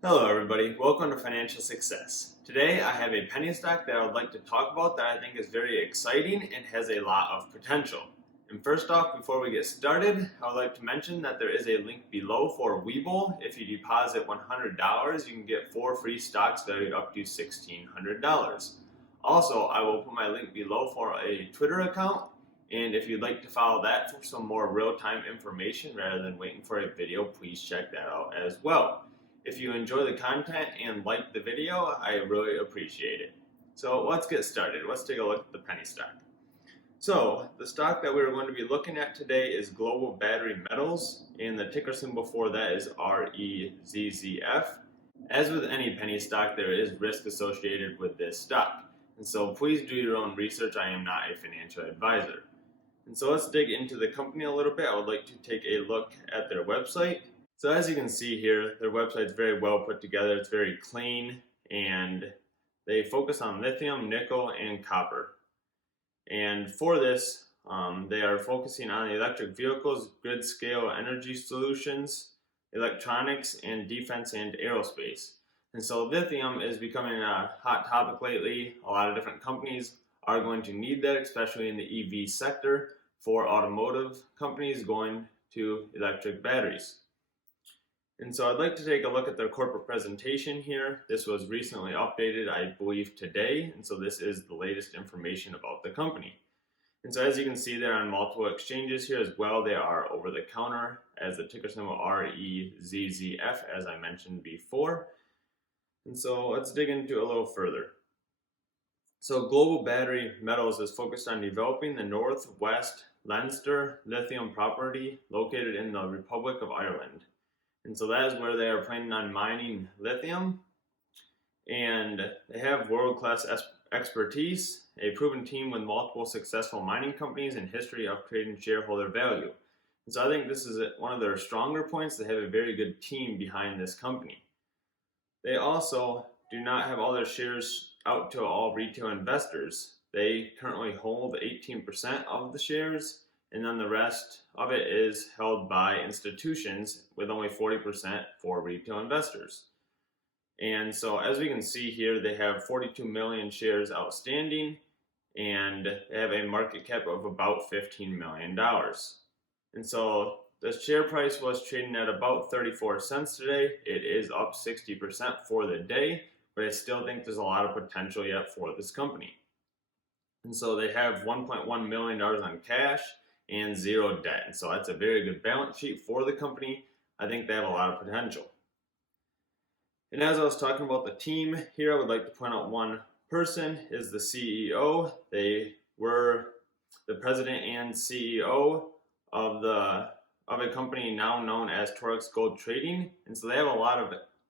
Hello everybody, welcome to Financial Success. Today I have a penny stock that I would like to talk about that I think is very exciting and has a lot of potential. And first off, before we get started, I would like to mention that there is a link below for Webull. If you deposit $100, you can get 4 free stocks valued up to $1,600. Also, I will put my link below for a Twitter account, and if you'd like to follow that for some more real-time information rather than waiting for a video, please check that out as well. If you enjoy the content and like the video, I really appreciate it. So let's get started. Let's take a look at the penny stock. So the stock that we're going to be looking at today is Global Battery Metals, and the ticker symbol for that is REZZF. As with any penny stock, there is risk associated with this stock. And so please do your own research. I am not a financial advisor. And so let's dig into the company a little bit. I would like to take a look at their website. So as you can see here, their website is very well put together. It's very clean, and they focus on lithium, nickel, and copper. And for this, they are focusing on electric vehicles, grid-scale energy solutions, electronics, and defense and aerospace. And so lithium is becoming a hot topic lately. A lot of different companies are going to need that, especially in the EV sector, for automotive companies going to electric batteries. And so I'd like to take a look at their corporate presentation here. This was recently updated, I believe, today. And so this is the latest information about the company. And so as you can see, they're on multiple exchanges here as well. They are over the counter as the ticker symbol REZZF, as I mentioned before. And so let's dig into it a little further. So Global Battery Metals is focused on developing the Northwest Leinster lithium property located in the Republic of Ireland. And so that is where they are planning on mining lithium. And they have world-class expertise, a proven team with multiple successful mining companies, and history of creating shareholder value. And so I think this is one of their stronger points. They have a very good team behind this company. They also do not have all their shares out to all retail investors. They currently hold 18% of the shares, and then the rest of it is held by institutions, with only 40% for retail investors. And so as we can see here, they have 42 million shares outstanding, and they have a market cap of about $15 million. And so the share price was trading at about 34 cents today. It is up 60% for the day, but I still think there's a lot of potential yet for this company. And so they have $1.1 million on cash and zero debt. And so that's a very good balance sheet for the company. I think they have a lot of potential. And as I was talking about the team here, I would like to point out one person is the CEO. They were the president and CEO of a company now known as Torex Gold Trading. And so they have a lot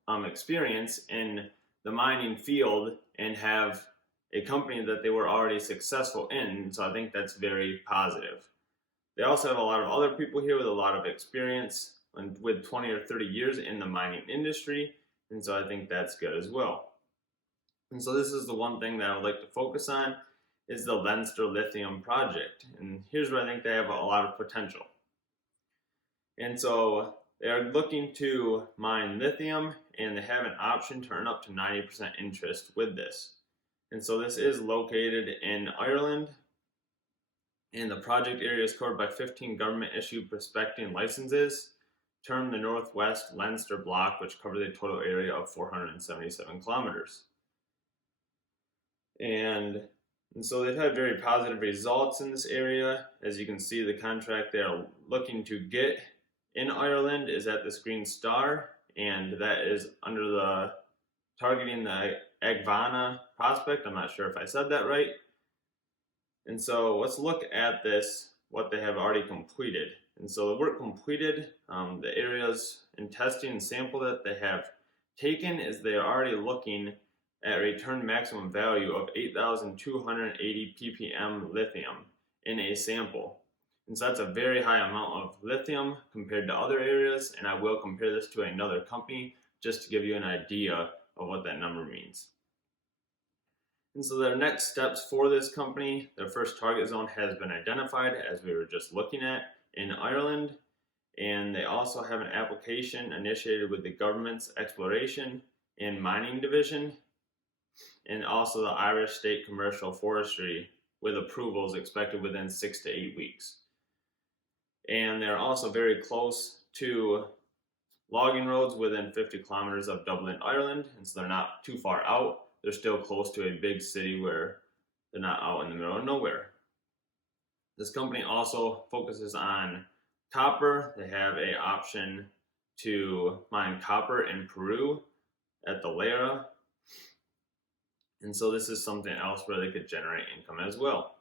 of experience in the mining field and have a company that they were already successful in. So I think that's very positive. They also have a lot of other people here with a lot of experience and with 20 or 30 years in the mining industry, and so I think that's good as well. And so this is the one thing that I would like to focus on is the Leinster Lithium project, and here's where I think they have a lot of potential. And so they are looking to mine lithium, and they have an option to earn up to 90% interest with this. And so this is located in Ireland, and the project area is covered by 15 government-issued prospecting licenses, termed the Northwest Leinster Block, which covers a total area of 477 kilometers. And so they've had very positive results in this area. As you can see, the contract they're looking to get in Ireland is at this green star, and that is under the targeting the Agvana prospect. I'm not sure if I said that right. And so let's look at this, what they have already completed. And so the work completed, the areas in testing and sample that they have taken is they are already looking at a return maximum value of 8,280 ppm lithium in a sample. And so that's a very high amount of lithium compared to other areas, and I will compare this to another company just to give you an idea of what that number means. And so their next steps for this company, their first target zone has been identified, as we were just looking at, in Ireland. And they also have an application initiated with the government's Exploration and Mining Division, and also the Irish State Commercial Forestry, with approvals expected within 6 to 8 weeks. And they're also very close to logging roads within 50 kilometers of Dublin, Ireland, and so they're not too far out. They're still close to a big city where they're not out in the middle of nowhere. This company also focuses on copper. They have an option to mine copper in Peru at the Lara. And so this is something else where they could generate income as well.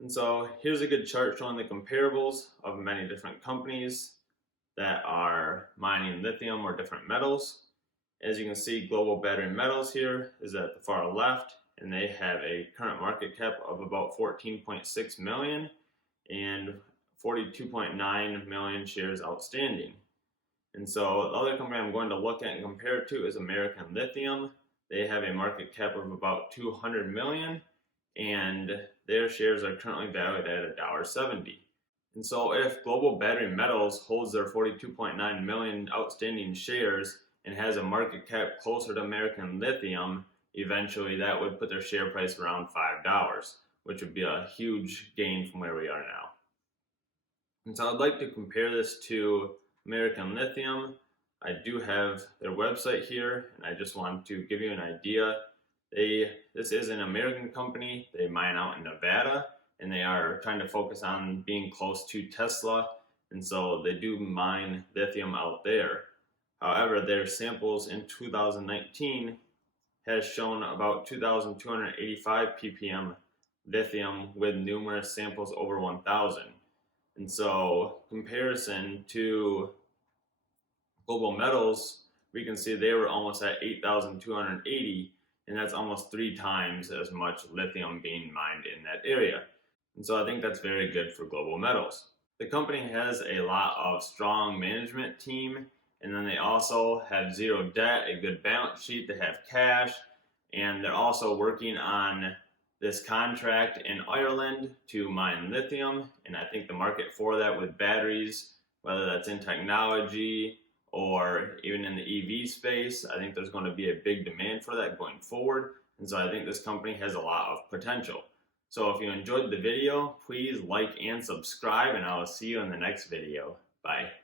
And so here's a good chart showing the comparables of many different companies that are mining lithium or different metals. As you can see, Global Battery Metals here is at the far left, and they have a current market cap of about 14.6 million and 42.9 million shares outstanding. And so the other company I'm going to look at and compare it to is American Lithium. They have a market cap of about 200 million, and their shares are currently valued at $1.70. And so if Global Battery Metals holds their 42.9 million outstanding shares and has a market cap closer to American Lithium, eventually that would put their share price around $5, which would be a huge gain from where we are now. And so I'd like to compare this to American Lithium. I do have their website here, and I just want to give you an idea. This is an American company. They mine out in Nevada, and they are trying to focus on being close to Tesla, and so they do mine lithium out there. However, their samples in 2019 has shown about 2,285 ppm lithium with numerous samples over 1,000. And so comparison to Global Metals, we can see they were almost at 8,280, and that's almost 3 times as much lithium being mined in that area. And so I think that's very good for Global Metals. The company has a lot of strong management team, and then they also have zero debt, a good balance sheet, they have cash, and they're also working on this contract in Ireland to mine lithium. And I think the market for that with batteries, whether that's in technology or even in the EV space, I think there's going to be a big demand for that going forward. And so I think this company has a lot of potential. So if you enjoyed the video, please like and subscribe, and I will see you in the next video. Bye.